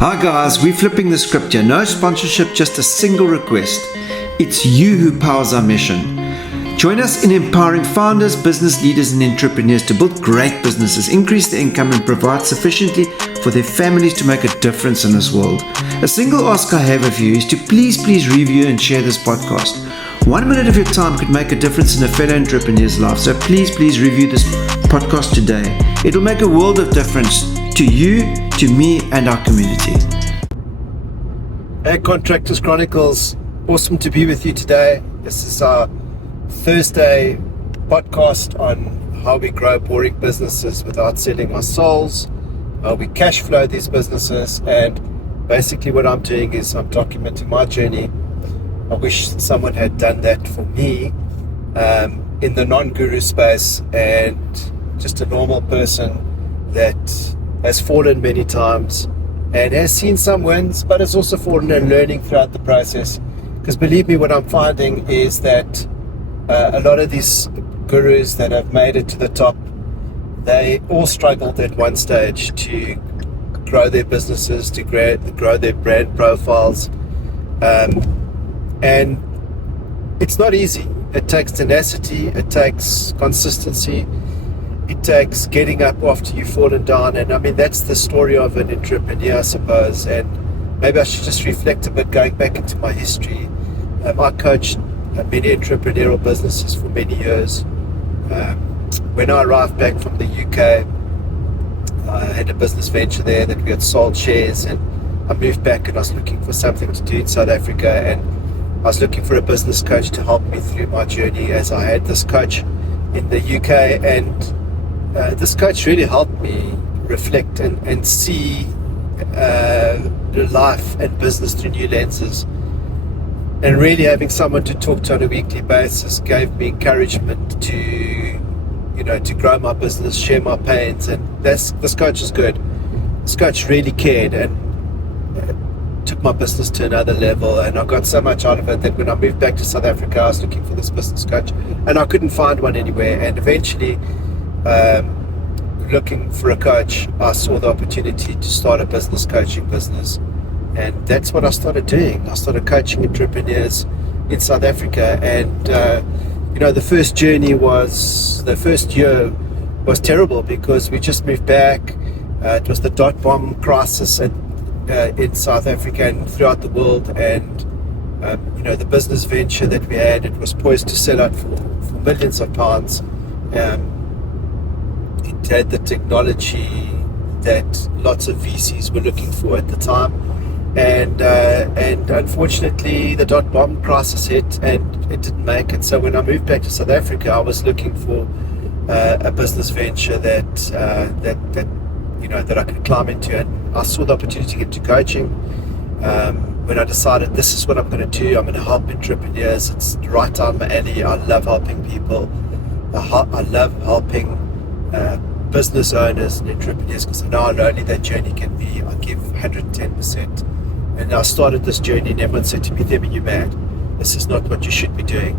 Hi guys, we're flipping the script here. No sponsorship, just a single request. It's you who powers our mission. Join us in empowering founders, business leaders and entrepreneurs to build great businesses, increase their income and provide sufficiently for their families to make a difference in this world. A single ask I have of you is to please review and share this podcast. 1 minute of your time could make a difference in a fellow entrepreneur's life, so please review this podcast today. It'll make a world of difference to you, to me and our community. Hey Contractors Chronicles, awesome to be with you today. This is our Thursday podcast on how we grow boring businesses without selling our souls, how we cash flow these businesses, and basically what I'm doing is I'm documenting my journey. I wish someone had done that for me in the non-guru space, and just a normal person that has fallen many times and has seen some wins, but has also fallen and learning throughout the process. Because believe me, what I'm finding is that a lot of these gurus that have made it to the top, they all struggled at one stage to grow their businesses, to grow their brand profiles, and it's not easy. It takes tenacity, it takes consistency, it takes getting up after you've fallen down. And I mean, that's the story of an entrepreneur, I suppose. And maybe I should just reflect a bit, going back into my history. I coached many entrepreneurial businesses for many years. When I arrived back from the UK, I had a business venture there that we had sold shares, and I moved back and I was looking for something to do in South Africa, and I was looking for a business coach to help me through my journey, as I had this coach in the UK, and this coach really helped me reflect and see life and business through new lenses. And really having someone to talk to on a weekly basis gave me encouragement to grow my business, share my pains. And this coach is good. This coach really cared and took my business to another level, and I got so much out of it that when I moved back to South Africa, I was looking for this business coach and I couldn't find one anywhere. And eventually, looking for a coach, I saw the opportunity to start a business coaching business, and that's what I started doing. I started coaching entrepreneurs in South Africa, and the first year was terrible because we just moved back. It was the dot-bomb crisis in South Africa and throughout the world, and the business venture that we had, it was poised to sell out for millions of pounds. It had the technology that lots of VCs were looking for at the time, and unfortunately the dot-bomb crisis hit and it didn't make it. So when I moved back to South Africa, I was looking for a business venture that I could climb into, and I saw the opportunity to get into coaching. When I decided this is what I'm going to do, I'm going to help entrepreneurs. It's right down my alley. I love helping people. I love helping business owners and entrepreneurs, because I know how lonely that journey can be. I give 110%. And I started this journey and everyone said to me, "Demi, you're mad. This is not what you should be doing.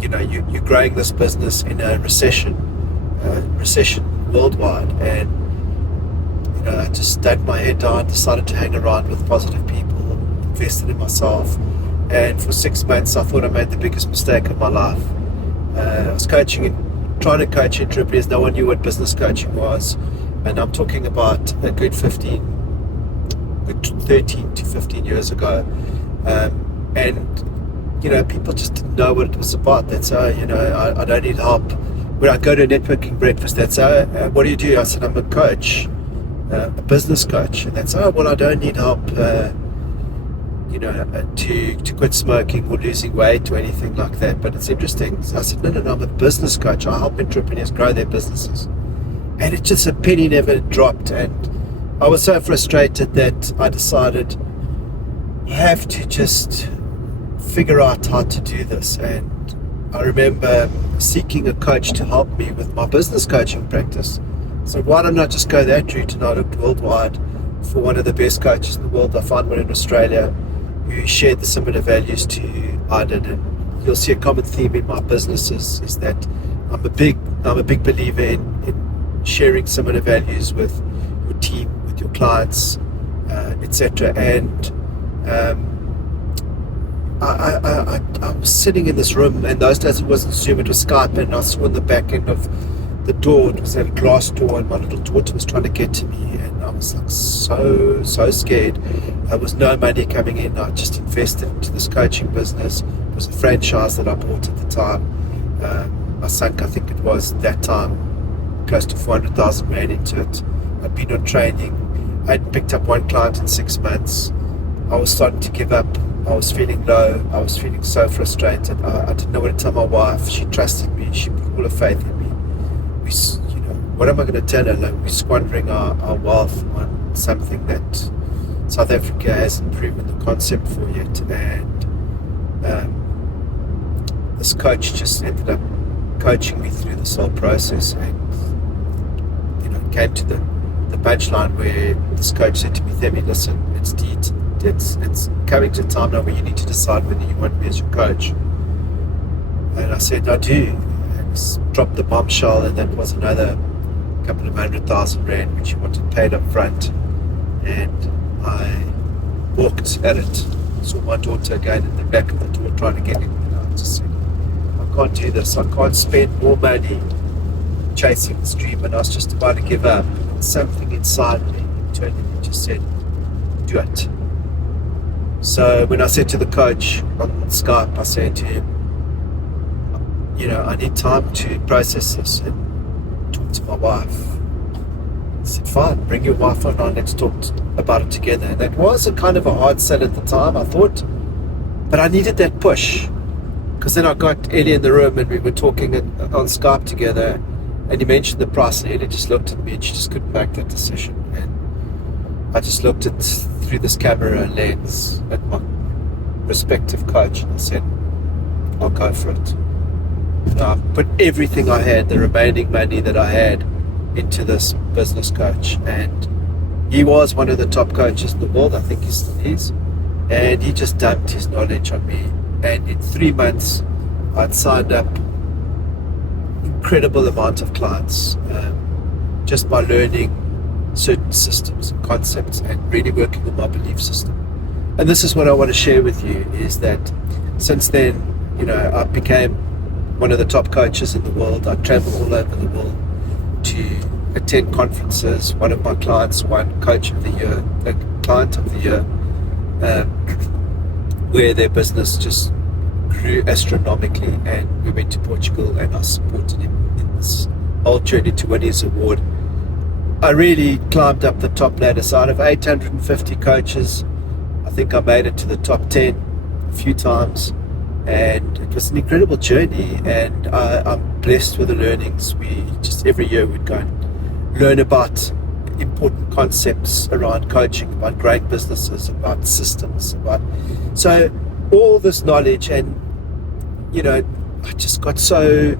You're growing this business in a recession worldwide." And I just stuck my head down, decided to hang around with positive people, invested in myself, and for 6 months I thought I made the biggest mistake of my life. I was trying to coach entrepreneurs. No one knew what business coaching was, and I'm talking about a good 13 to 15 years ago, and people just didn't know what it was about. That's I don't need help. When I go to a networking breakfast, that's what do you do? I said, I'm a coach, a business coach. And that's I don't need help to quit smoking or losing weight or anything like that. But it's interesting. So I said, no, I'm a business coach. I help entrepreneurs grow their businesses. And it just, a penny never dropped. And I was so frustrated that I decided I have to just figure out how to do this. And I remember seeking a coach to help me with my business coaching practice. So why don't I just go that route? And I looked worldwide for one of the best coaches in the world. I found one in Australia who shared the similar values to I did. And you'll see a common theme in my businesses is that I'm a big believer in sharing similar values with your team, with your clients, etc. And I was sitting in this room, and those days it wasn't Zoom, it was Skype, and I saw in the back end of the door, it was a glass door, and my little daughter was trying to get to me, and I was like so scared. There was no money coming in. I just invested into this coaching business. It was a franchise that I bought at the time. I sunk, I think it was that time, close to 400,000 Rand into it. I'd been on training. I'd picked up one client in 6 months. I was starting to give up. I was feeling low. I was feeling so frustrated. I didn't know what to tell my wife. She trusted me. She put all her faith in me. What am I going to tell her? Like, we're squandering our wealth on something that South Africa hasn't proven the concept for yet. And this coach just ended up coaching me through this whole process, and came to the punchline where this coach said to me, Themi, listen, it's coming to a time now where you need to decide whether you want me as your coach. And I said, I do. And dropped the bombshell, and that was another couple of 100,000 Rand which he wanted paid up front. And I walked at it, saw my daughter again in the back of the door trying to get in, and I just said, I can't do this. I can't spend more money chasing this dream. And I was just about to give up. And something inside me internally just said, do it. So when I said to the coach on Skype, I said to him, I need time to process this and talk to my wife. He said, fine, bring your wife on, let's talk about it together. And that was a kind of a hard sell at the time, I thought, but I needed that push, because then I got Ellie in the room and we were talking on Skype together, and he mentioned the price, and Ellie just looked at me and she just couldn't make that decision. And I just looked through this camera lens at my respective coach, and I said, I'll go for it. And I put everything I had, the remaining money that I had, into this business coach. And he was one of the top coaches in the world. I think he still is. And he just dumped his knowledge on me. And in 3 months, I'd signed up incredible amount of clients, just by learning certain systems and concepts and really working on my belief system. And this is what I want to share with you, is that since then, I became one of the top coaches in the world. I travel all over the world to attend conferences. One of my clients won Coach of the Year, Client of the Year, where their business just grew astronomically, and we went to Portugal and I supported him in this whole journey to win his award. I really climbed up the top ladder. So out of 850 coaches, I think I made it to the top 10 a few times, and it was an incredible journey, and I'm blessed with the learnings. We just every year we'd go and learn about important concepts around coaching, about great businesses, about systems, so all this knowledge. And I just got so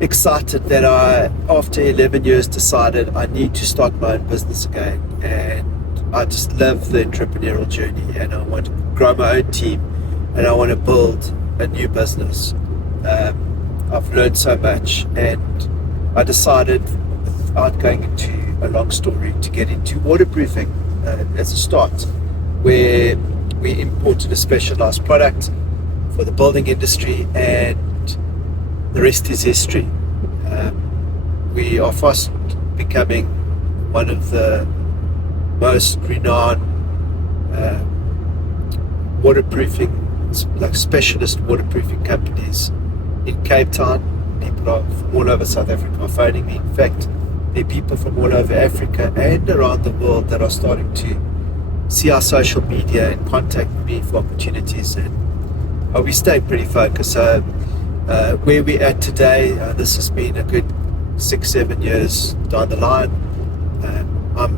excited that I, after 11 years, decided I need to start my own business again. And I just love the entrepreneurial journey, and I want to grow my own team, and I want to build a new business. I've learned so much, and I decided, without going into a long story, to get into waterproofing as a start, where we imported a specialized product for the building industry, and the rest is history. We are fast becoming one of the most renowned waterproofing, like specialist waterproofing companies in Cape Town. People from all over South Africa are phoning me. In fact, there are people from all over Africa and around the world that are starting to see our social media and contact me for opportunities, and we stay pretty focused. So where we're at today, this has been a good 6-7 years down the line. I'm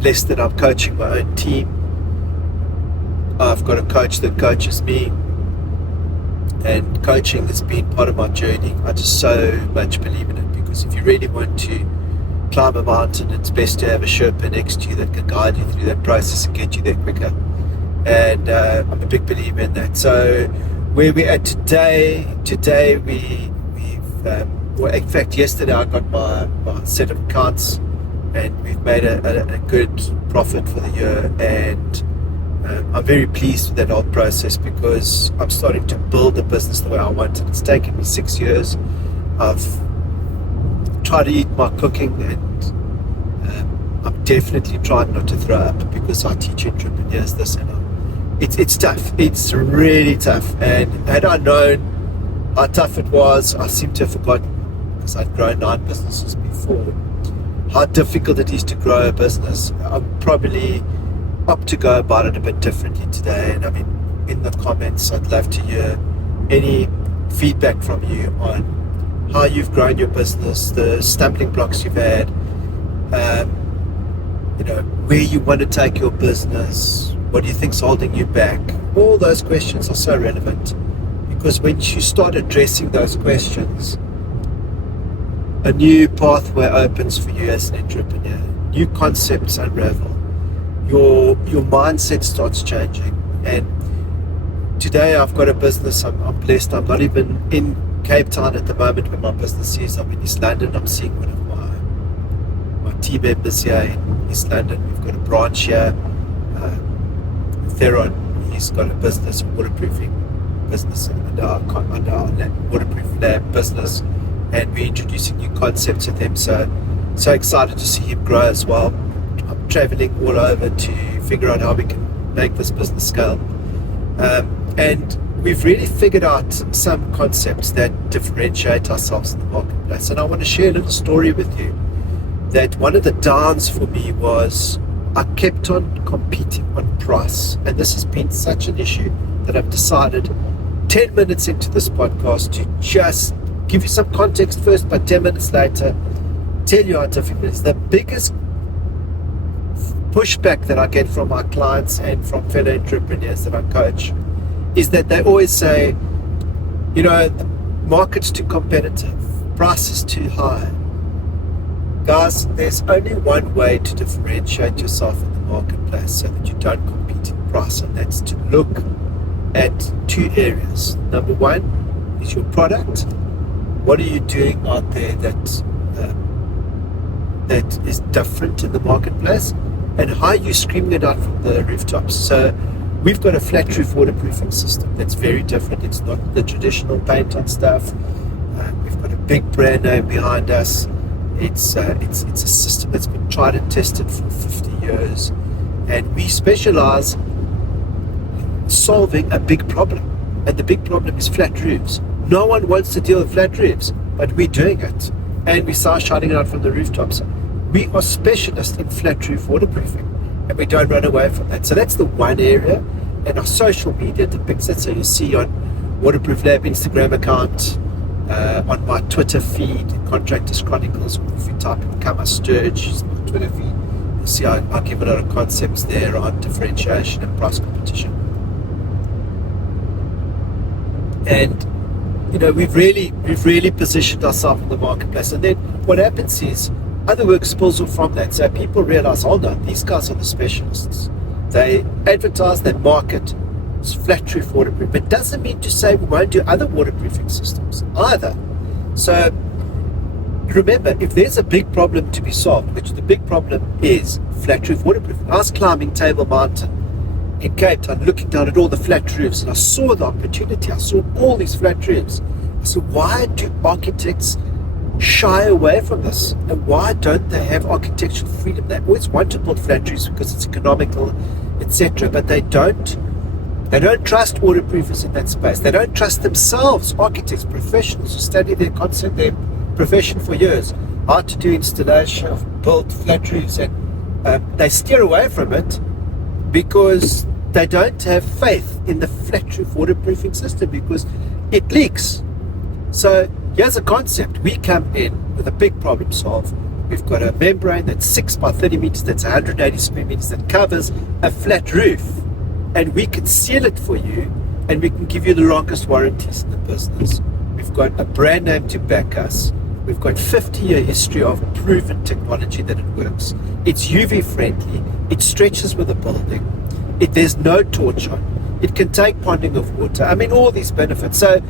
blessed that I'm coaching my own team. I've got a coach that coaches me, and coaching has been part of my journey. I just so much believe in it, because if you really want to climb a mountain, it's best to have a Sherpa next to you that can guide you through that process and get you there quicker. And I'm a big believer in that. So where we're at today we've well, in fact, yesterday I got my set of accounts, and we've made a good profit for the year, and I'm very pleased with that whole process because I'm starting to build the business the way I want it. It's taken me 6 years. I've tried to eat my cooking, and I'm definitely trying not to throw up because I teach entrepreneurs this, and it's tough. It's really tough. And had I known how tough it was, I seem to have forgotten, because I'd grown 9 businesses before, how difficult it is to grow a business. I'm probably up to go about it a bit differently today. And I mean, in the comments, I'd love to hear any feedback from you on how you've grown your business, the stumbling blocks you've had, where you want to take your business, what do you think's holding you back. All those questions are so relevant, because when you start addressing those questions, a new pathway opens for you as an entrepreneur. New concepts unravel. Your mindset starts changing. And today I've got a business. I'm blessed. I'm not even in Cape Town at the moment where my business is. I'm in East London. I'm seeing one of my team members here in East London. We've got a branch here. Theron, he's got a business, waterproofing business under our waterproof lab business, and we're introducing new concepts with him. So excited to see him grow as well. I'm traveling all over to figure out how we can make this business scale. And we've really figured out some concepts that differentiate ourselves in the marketplace. And I want to share a little story with you, that one of the downs for me was I kept on competing on price. And this has been such an issue that I've decided 10 minutes into this podcast to just give you some context first, but 10 minutes later, tell you how difficult it is. The biggest pushback that I get from my clients and from fellow entrepreneurs that I coach is that they always say, the market's too competitive, price is too high. Guys, there's only one way to differentiate yourself in the marketplace so that you don't compete in price, and that's to look at 2 areas. Number 1 is your product. What are you doing out there that is different in the marketplace, and how are you screaming it out from the rooftops? So we've got a flat roof waterproofing system that's very different. It's not the traditional paint on stuff. We've got a big brand name behind us. It's a system that's been tried and tested for 50 years, and we specialize in solving a big problem, and the big problem is flat roofs. No one wants to deal with flat roofs, but we're doing it, and we start shouting it out from the rooftops. We are specialists in flat roof waterproofing, and we don't run away from that. So that's the one area, and our social media depicts it. So you see on Waterproof Lab Instagram account, on my Twitter feed, Contractors Chronicles, if you type in Kama Sturge, it's my Twitter feed, you'll see I give a lot of concepts there on differentiation and price competition. And we've really positioned ourselves in the marketplace. And then what happens is other work spills off from that. So people realize, hold on, these guys are the specialists. They advertise, they market, it's flat roof waterproof. But it doesn't mean to say we won't do other waterproofing systems either. So remember, if there's a big problem to be solved, which the big problem is flat roof waterproofing. I was climbing Table Mountain in Cape Town, looking down at all the flat roofs, and I saw the opportunity. I saw all these flat roofs. I said, why do architects shy away from this? And why don't they have architectural freedom? They always want to build flat roofs because it's economical, etc. But they don't trust waterproofers in that space. They don't trust themselves, architects, professionals who study their concept, their profession for years, how to do installation of built flat roofs, and they steer away from it because they don't have faith in the flat roof waterproofing system because it leaks. So here's a concept. We come in with a big problem solved. We've got a membrane that's 6 by 30 meters, that's 180 square meters, that covers a flat roof. And we can seal it for you, and we can give you the longest warranties in the business. We've got a brand name to back us. We've got 50-year history of proven technology that it works. It's UV friendly. It stretches with the building. There's no torch on. It can take ponding of water. I mean, all these benefits. So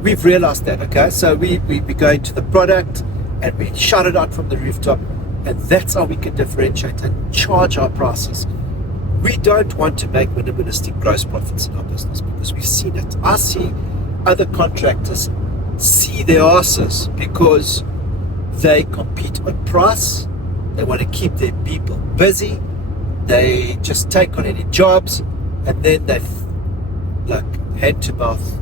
we've realized that, okay? So we go into the product and we shout it out from the rooftop. And that's how we can differentiate and charge our prices. We don't want to make minimalistic gross profits in our business because we've seen it. I see other contractors see their asses because they compete on price. They want to keep their people busy. They just take on any jobs, and then they like hand to mouth,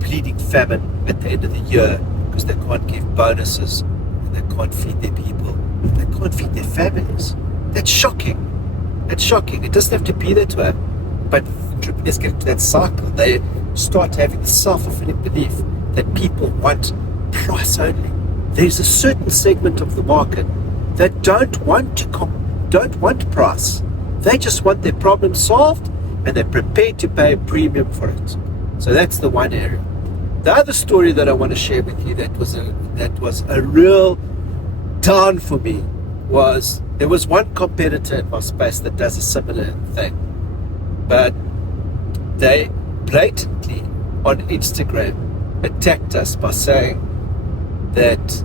pleading famine at the end of the year because they can't give bonuses and they can't feed their people. They can't feed their families. That's shocking. That's shocking. It doesn't have to be that way. But entrepreneurs get into that cycle. They start having the self-fulfilling belief that people want price only. There's a certain segment of the market that don't want price. They just want their problem solved, and they're prepared to pay a premium for it. So that's the one area. The other story that I want to share with you that was a real down for me was there was one competitor in my space that does a similar thing, but they blatantly on Instagram attacked us by saying that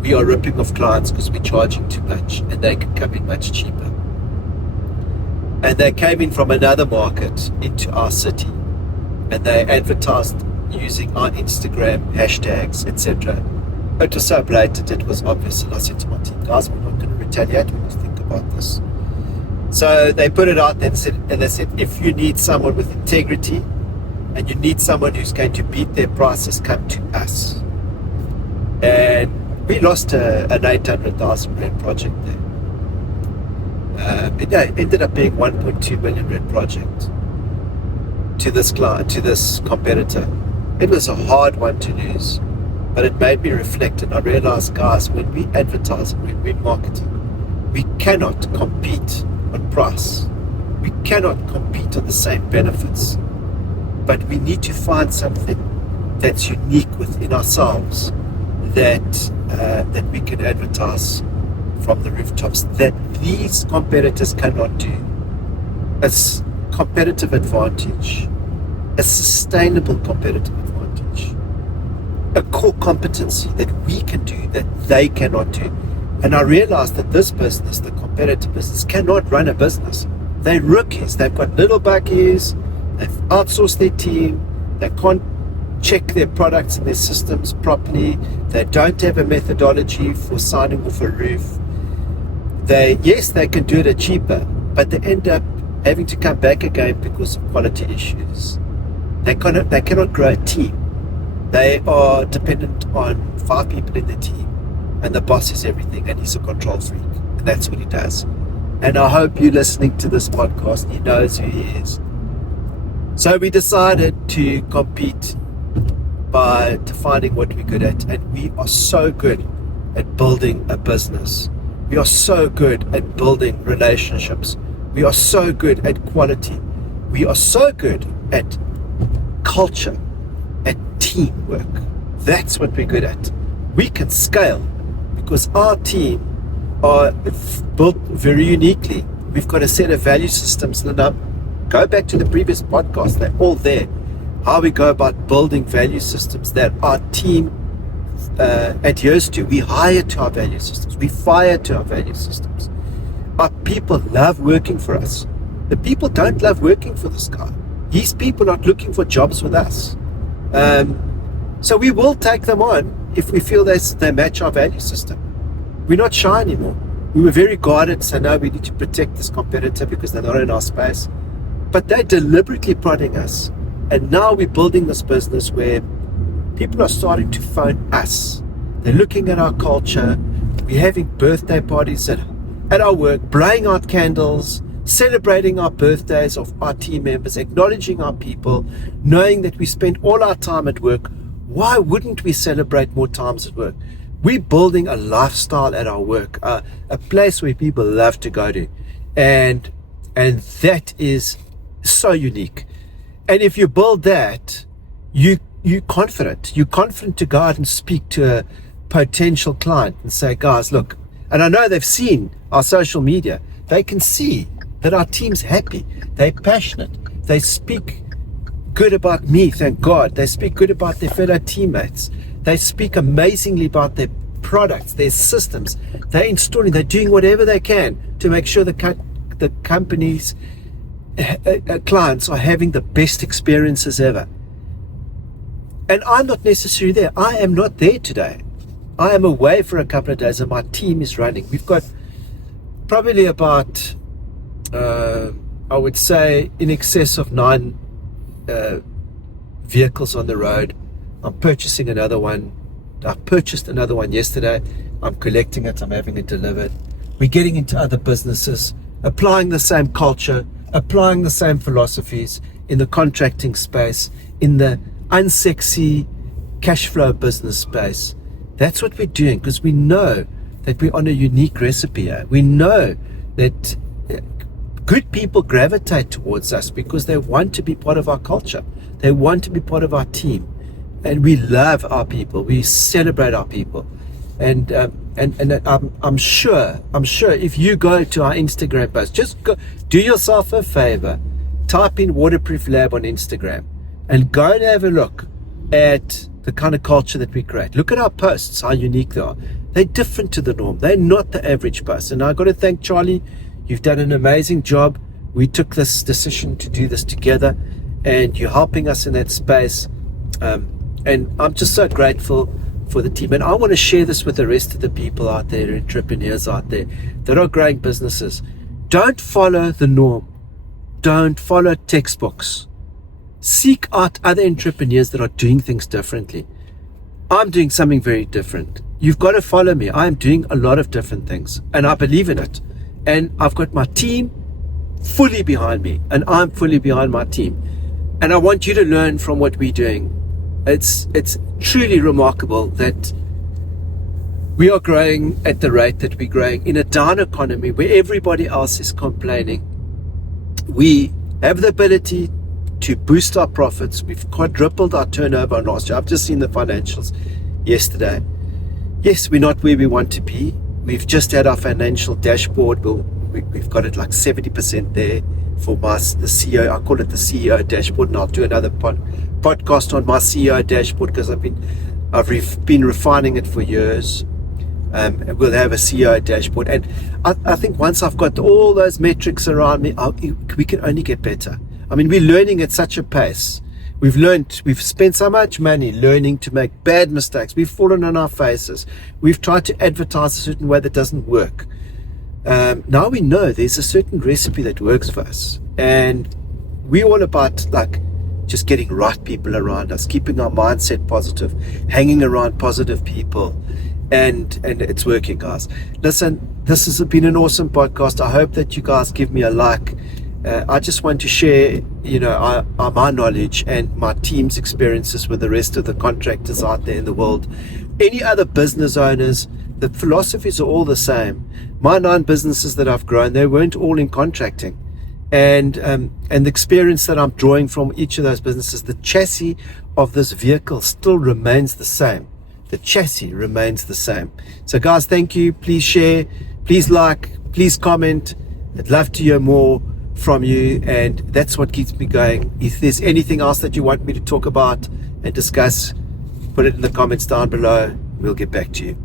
we are ripping off clients because we're charging too much and they can come in much cheaper. And they came in from another market into our city and they advertised using our Instagram hashtags, etc. It was so blatant, it was obvious. And I said to my team, guys, we're not going to retaliate, we need to think about this. So they put it out there and they said, if you need someone with integrity and you need someone who's going to beat their prices, come to us. And we lost an 800,000 Rand project there. It ended up being 1.2 million Rand project to this client, to this competitor. It was a hard one to lose, but it made me reflect, and I realized, guys, when we advertise and when we're marketing, we cannot compete on price. We cannot compete on the same benefits, but we need to find something that's unique within ourselves that we can advertise from the rooftops that these competitors cannot do. A competitive advantage, a sustainable competitive advantage, a core competency that we can do that they cannot do. And I realized that this business, the competitive business, cannot run a business. They're rookies. They've got little buckies. They've outsourced their team. They can't check their products and their systems properly. They don't have a methodology for signing off a roof. They can do it at cheaper, but they end up having to come back again because of quality issues. They cannot grow a team. They are dependent on 5 people in the team, and the boss is everything, and he's a control freak, and that's what he does. And I hope you're listening to this podcast. He knows who he is. So we decided to compete by defining what we're good at, and we are so good at building a business. We are so good at building relationships. We are so good at quality. We are so good at culture, at teamwork. That's what we're good at. We can scale because our team are built very uniquely. We've got a set of value systems that go back to the previous podcast. They're all there. How we go about building value systems that our team adheres to. We hire to our value systems. We fire to our value systems. Our people love working for us. The people don't love working for this guy. These people are not looking for jobs with us. So we will take them on if we feel they match our value system. We're not shy anymore. We were very guarded, so now we need to protect this competitor because they're not in our space. But they're deliberately prodding us. And now we're building this business where people are starting to phone us. They're looking at our culture. We're having birthday parties at our work, blowing out candles, celebrating our birthdays of our team members, acknowledging our people, knowing that we spend all our time at work. Why wouldn't we celebrate more times at work? We're building a lifestyle at our work, a place where people love to go to. And that is so unique. And if you build that, you're confident. You're confident to go out and speak to a potential client and say, guys, look, and I know they've seen our social media. They can see that our team's happy. They're passionate. They speak good about me, thank God. They speak good about their fellow teammates. They speak amazingly about their products, their systems. They're installing, they're doing whatever they can to make sure the company's clients are having the best experiences ever. And I'm not necessarily there. I am not there today. I am away for a couple of days and my team is running. We've got probably about, I would say, in excess of 9 vehicles on the road. I'm purchasing another one. I purchased another one yesterday. I'm collecting it. I'm having it delivered. We're getting into other businesses, applying the same culture, applying the same philosophies in the contracting space, in the unsexy cash flow business space. That's what we're doing, because we know that we're on a unique recipe here. We know that good people gravitate towards us because they want to be part of our culture. They want to be part of our team. And we love our people. We celebrate our people. And I'm sure if you go to our Instagram post, just go, do yourself a favor, type in Waterproof Lab on Instagram and go and have a look at the kind of culture that we create. Look at our posts, how unique they are. They're different to the norm. They're not the average post. And I've got to thank Charlie. You've done an amazing job. We took this decision to do this together, and you're helping us in that space. And I'm just so grateful for the team. And I want to share this with the rest of the people out there, entrepreneurs out there that are growing businesses. Don't follow the norm. Don't follow textbooks. Seek out other entrepreneurs that are doing things differently. I'm doing something very different. You've got to follow me. I am doing a lot of different things, and I believe in it. And I've got my team fully behind me, and I'm fully behind my team. And I want you to learn from what we're doing. It's truly remarkable that we are growing at the rate that we're growing in a down economy where everybody else is complaining. We have the ability to boost our profits. We've quadrupled our turnover on last year. I've just seen the financials yesterday. Yes, we're not where we want to be. We've just had our financial dashboard. We've got it like 70% there for the CEO. I call it the CEO dashboard, and I'll do another podcast on my CEO dashboard because I've been refining it for years. We'll have a CEO dashboard, and I think once I've got all those metrics around me, we can only get better. I mean, we're learning at such a pace. We've spent so much money learning to make bad mistakes. We've fallen on our faces. We've tried to advertise a certain way that doesn't work. Now we know there's a certain recipe that works for us, and we're all about just getting right people around us, keeping our mindset positive, hanging around positive people, and it's working, guys. Listen, this has been an awesome podcast. I hope that you guys give me a like. I just want to share, my knowledge and my team's experiences with the rest of the contractors out there in the world. Any other business owners, the philosophies are all the same. My 9 businesses that I've grown, they weren't all in contracting. And the experience that I'm drawing from each of those businesses, the chassis of this vehicle still remains the same. The chassis remains the same. So guys, thank you. Please share, please like, please comment. I'd love to hear more from you, and that's what keeps me going. If there's anything else that you want me to talk about and discuss, put it in the comments down below. We'll get back to you.